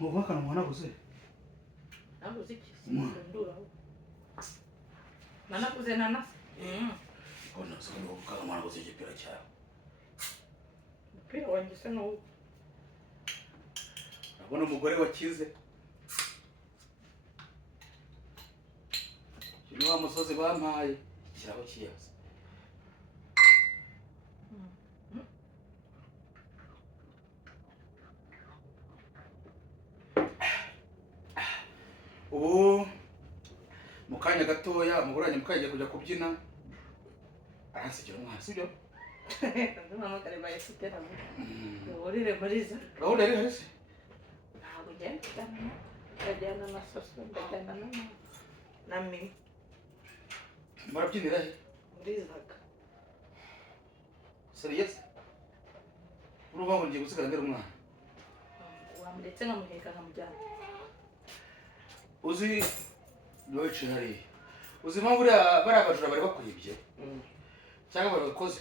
Mubaka na mwana guze. Naguze iki? Ndura. Nanaguze nanasi. Bona so mubaka mwana guze igipira cyawe. Umupira wanjye se no. Abona umugore wakize. Ni wa musozi bampaye ikiraho kiyaza. Ubu mukanya gatoya umuguranye mukajya kujya kubyina aransigira umwana sibyo mama kare baye sitera mu urire bariza gahunda ari hasi ntabwo genda kajyana na soso ndajyana na mimi murabyinira he urizaga serious uruba ngo ngiye gusigara ndera umwana wamuretse nkamuheka nkamujyana uzi loice hari uzi mpamvu bari abajura bari bakwibye cyangwa barakoze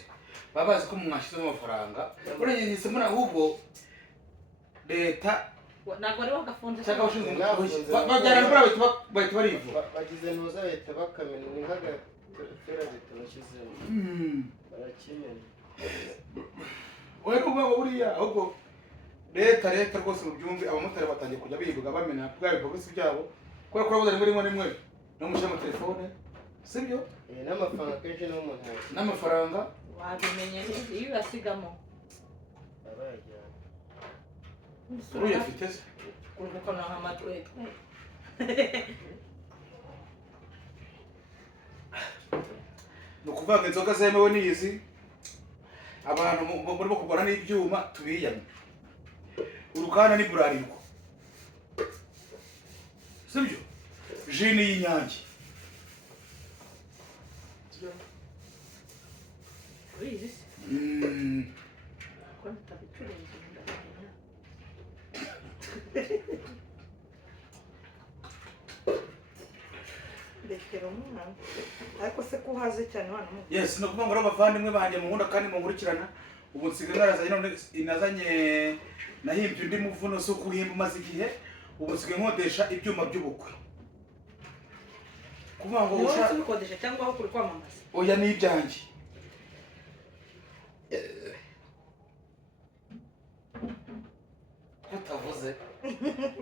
babazi ko mwashizemo amafaranga urengeze muri ahubwo leta ntabwo ari wagafunze cyangwa ushinzwe bajyana n'abari bahita barivu bagize nuza leta bakamena n'inkaga fera leta bashyizemo barakimena oya kuvuga buriya ahubwo leta rwose mu byumve abamotari batangiye kujya bivuga bamena bwa bibogisi byabo kwa kurabuza rimwe rimwe no mushyira mu telefone sibyo n'amafaranga kenshi no mu ntara n'amafaranga wabimenye iyo yasigamo abayajyana uruye afite se kuko na amatwe no kuvanga inzoga zemewe nizi abantu muri kugwana n'ibyuma tubiyamye urukana ni burarirwa sibyo jini y'inyange urizi se ko ntabicuruza ndabona rekera umwana ariko se ko uhaze cyane hano yes no kuvuga ngo abavandimwe banjye mu nkunda kandi mu nkurikirana ubu nsigaye narazanye none inazanye nahimbye undi muvuno so kuhimba maze igihe ubu nsigaye nkodesha ibyuma by'ubukwe kuvuga ngo ushaka ubikodesha cyangwa aho kuri kwamamaza oya ni ibyanjye utavuze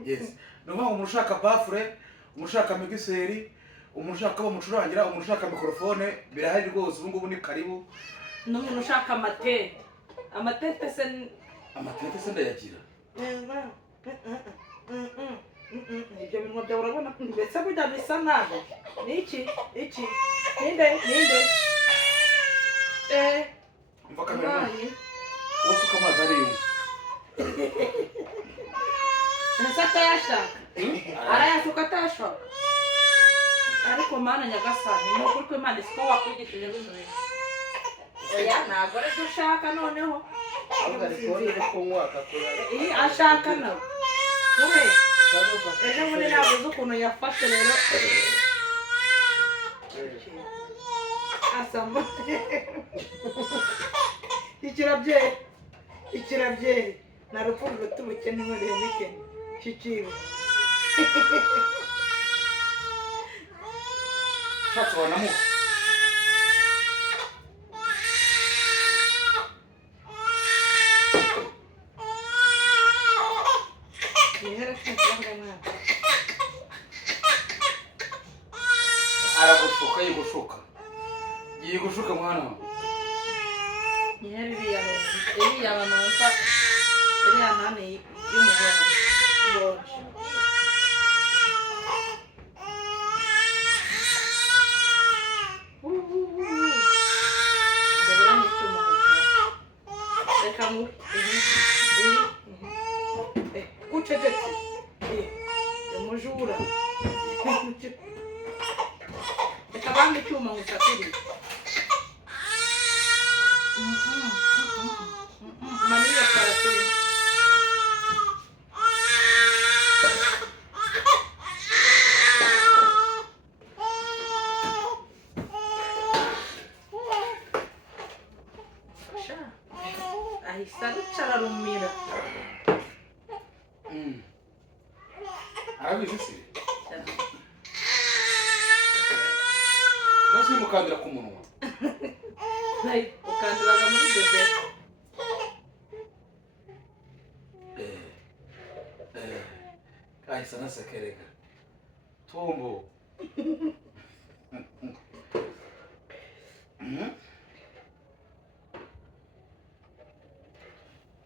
yes no kuvuga ngo umuntu ushaka bafure umuntu ushaka migiseri umuntu ushaka bamucurangira umuntu ushaka mikrofone birahari rwose ubu ngubu ni karibu n'umuntu ushaka amatete se ndayagira ibyo bintu byawe urabona ndetse burya bisa nabi niki ninde mva kamera wose uko amazi ari yumva ese atayashaka arayasuka atayashaka ariko mana nyagasani ni ukuri ko Imana isiko wakwigishije bino bintu oya ntabwo ari dushaka noneho ahubwo ari kubona kunywa akakora ashaka nawe ube ejo bundi ntabwo uzi ukuntu yafashe rero asamba ikirabyeri na rufungo tubukene n'uruhemeke shikiwe shatse wanamuha aragushuka yigushuka mwana wawe nyeri iriya banonsa iriya ntane y'umuhondo ndabona n'icyuma reka mu kucecetse umujura reka bambe icyuma ngo usatire Maria Paratini. Ahí está la chararumira. arabizi se munsi y'umukandira ku munwa ukandiraga muri bebe kahise anasekerega tumbo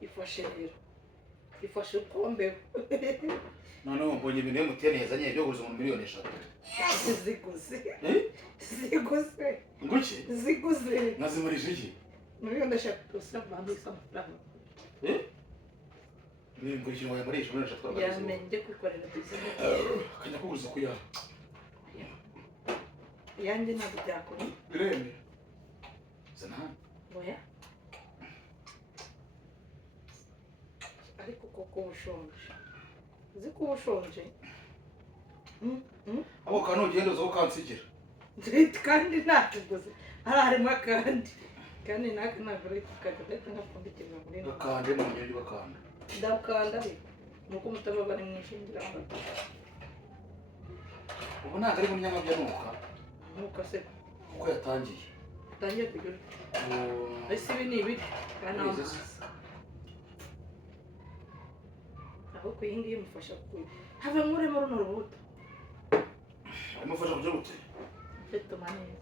ifashe rero ifashe ukombeho noneho mbonye ibintu MTN yazanye byo guza mu miliyoni 3 ziguze ziguze nguki ziguze nazimurije iki miliyoni 3 usabambi amafaranga ni ngurikije ngo yamurisha miliyoni 3 yamenye kwikorera business kanya kuguza kuya yanjye ntabwo byakora irene zana oya ariko koko ubushonje uzi ko ubushonje abo kantu ugenda uza ukansigira kandi ntakuguze harimo kandi naka ntabwo ari kukajya ndetse nkapfundikirwa muri ino gakande mu nyungu bakanda ndakanda ariko nuko umutaba bari mwishingira ngo ubu ntabwo ari mu nyamabya nuka se uko yatangiye utangiye kugira ese ibi ni ibiti kandi amazi aho iyi ngiyi imufasha kukuye have nkuremo runo rubuto amufasha kugira gute bituma neza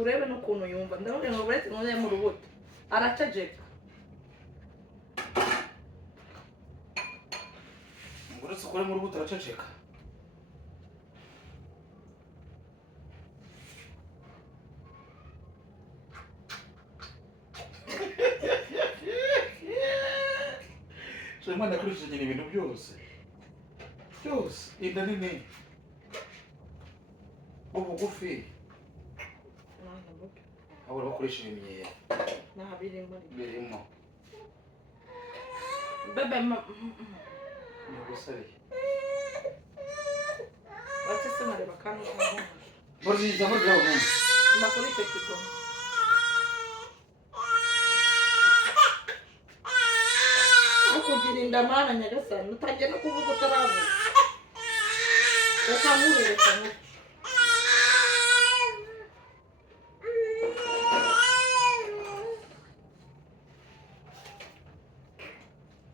urebe n'ukuntu yumva ndabona ngo uretse nkuremo urubuto aracajeka uretse ukuremo urubuto araceceka Imana yakurikiranye ibintu byose inda nini ubugufi abo bakoresha imyeya nta birimo bebe ni gusari wacha sema reba kandi ntabwo boriza muri rero makuri tekiko kugirinda mana nyagasani utangiye no kuvuga utaravuga ukamuherekanya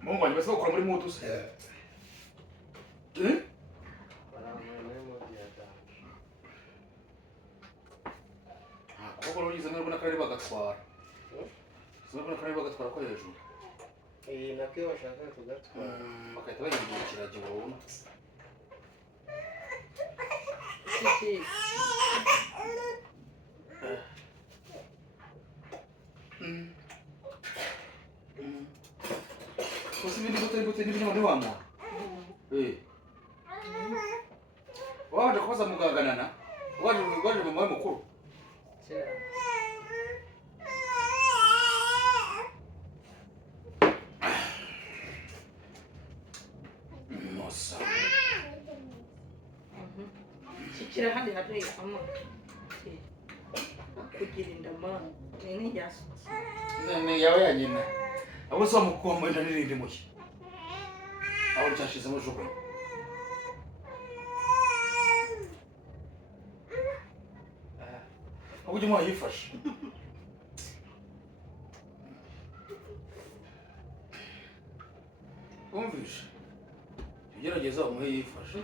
mungu wanjye basi bakora muri mutu se kuko rugize n'urabona ko ari bagatwara sinabona ko ari bagatwara ko hejuru iyi nako iyo bashaka kugatwara bagahita bahindukira burundu gusa ibindi gute n'ibintu ni wamwa waje kubaza muganganana waje mama we mukuru kira handi hari amazi kugirinda mana ni njyaso none yawe yanyina abo so mukuru mwenda nirindi mushya aho cyashizemo jugo ubujye mwa yifashe umvishe ugerageza umuhe yifashe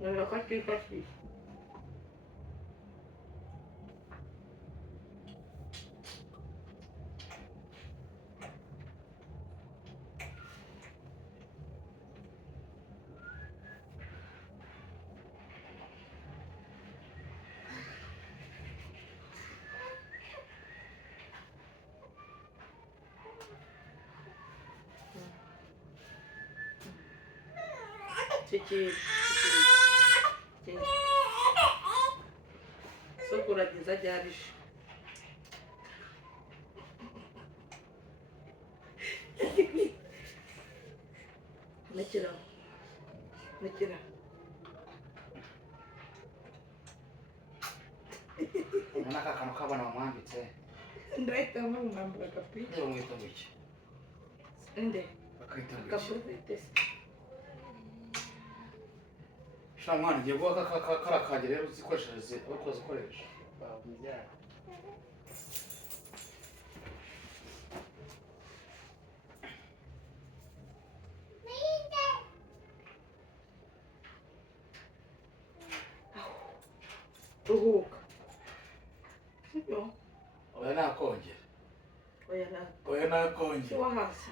Nakati. Cici. Sokurageza ryabishe. Nekira. umuntu n'akakano k'abana bamwambitse ndahita mwambura agapira rero mwita ngiki inde bakahita ngiki akaburete sha mwana ngiye guha karakanje rero uzikoresheje uko zikoresha babyara ruhuka sibyo oya nakongera oya nakongera wa hasi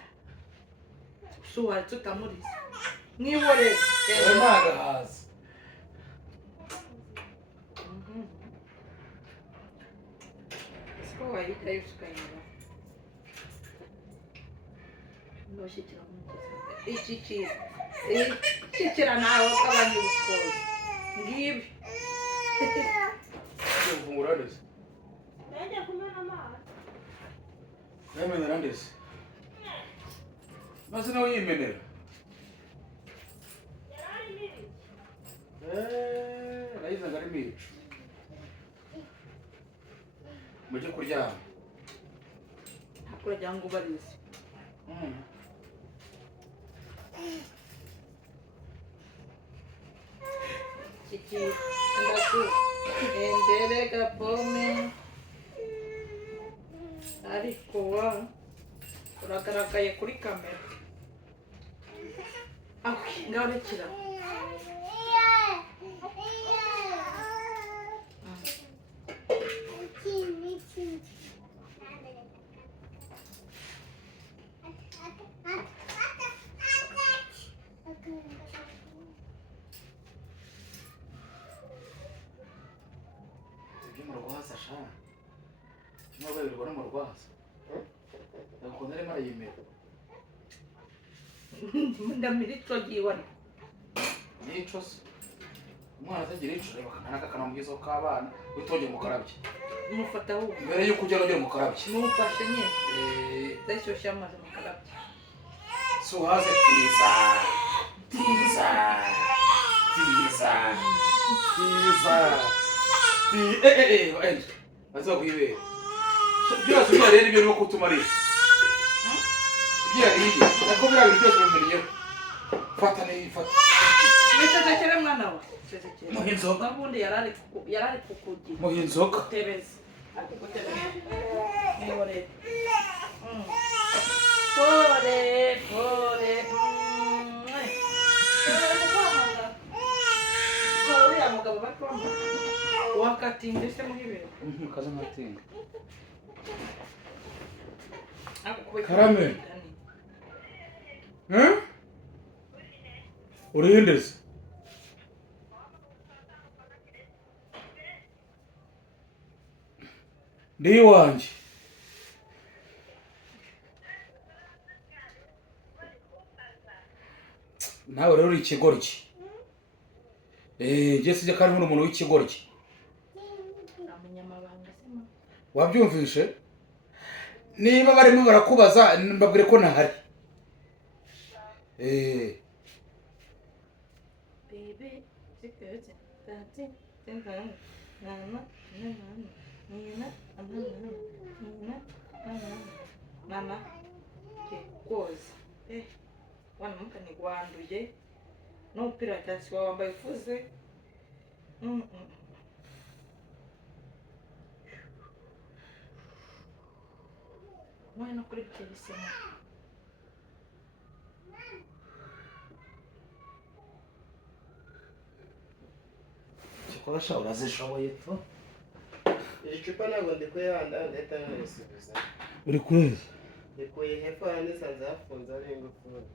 suwa tutamuriza nibore oya nagahaza siko wayita yuskayira noshikira mugeza ikikira nawe kabanye ubuskozi ngibi ufungura ndetse najya kumena amazi yamenera ndetse maze nawe yimenera nayizaga ari mico mujye kuryama hakurya ngo ubarize kiki ndatu endere gapome ariko wa uragaragaye kuri kamera ngarekera iby'umurwaza sha kimwe n'umurwaza yakunda arimo arayimera ndamira ico giwe nico se umwana atagira ico reba kana kakana mubyiza k'abana witongera mukarabye mufata ahubwo mbere yuko ujya nogera mukarabye mufashe nyine ndashyushya amazi mukarabye suhaze tiza tiza tiza tiza bazakuyibera byose byarera ibyo birimo kutumarira ibyariye ariko biriya bintu byose bimenyeho fata nifata nicecekere mwana we muha inzoga ubundi yarari kukugira muha inzoga tebeza nihorere pore uriya mugabo batomba wakatinze se muhibere kaza nkatinga karame urihindeze ndi iwanjye nawe rero uri ikigoryi njye sijya kandi nk'umuntu w'ikigoryi wabyumvishe niba barimo barakubaza mbabwire ko ntahari mama koza wana muka ni gwanduye n'umupira cyasi wawe wambaye ufuze mwana kuri telefone kikoresha urazishoboye tu iri cupa ntabwo ndikuyihanda ndahita nayisubiza uri kwezi ndikuye hepfo handi sanze hafunze ari ingufuri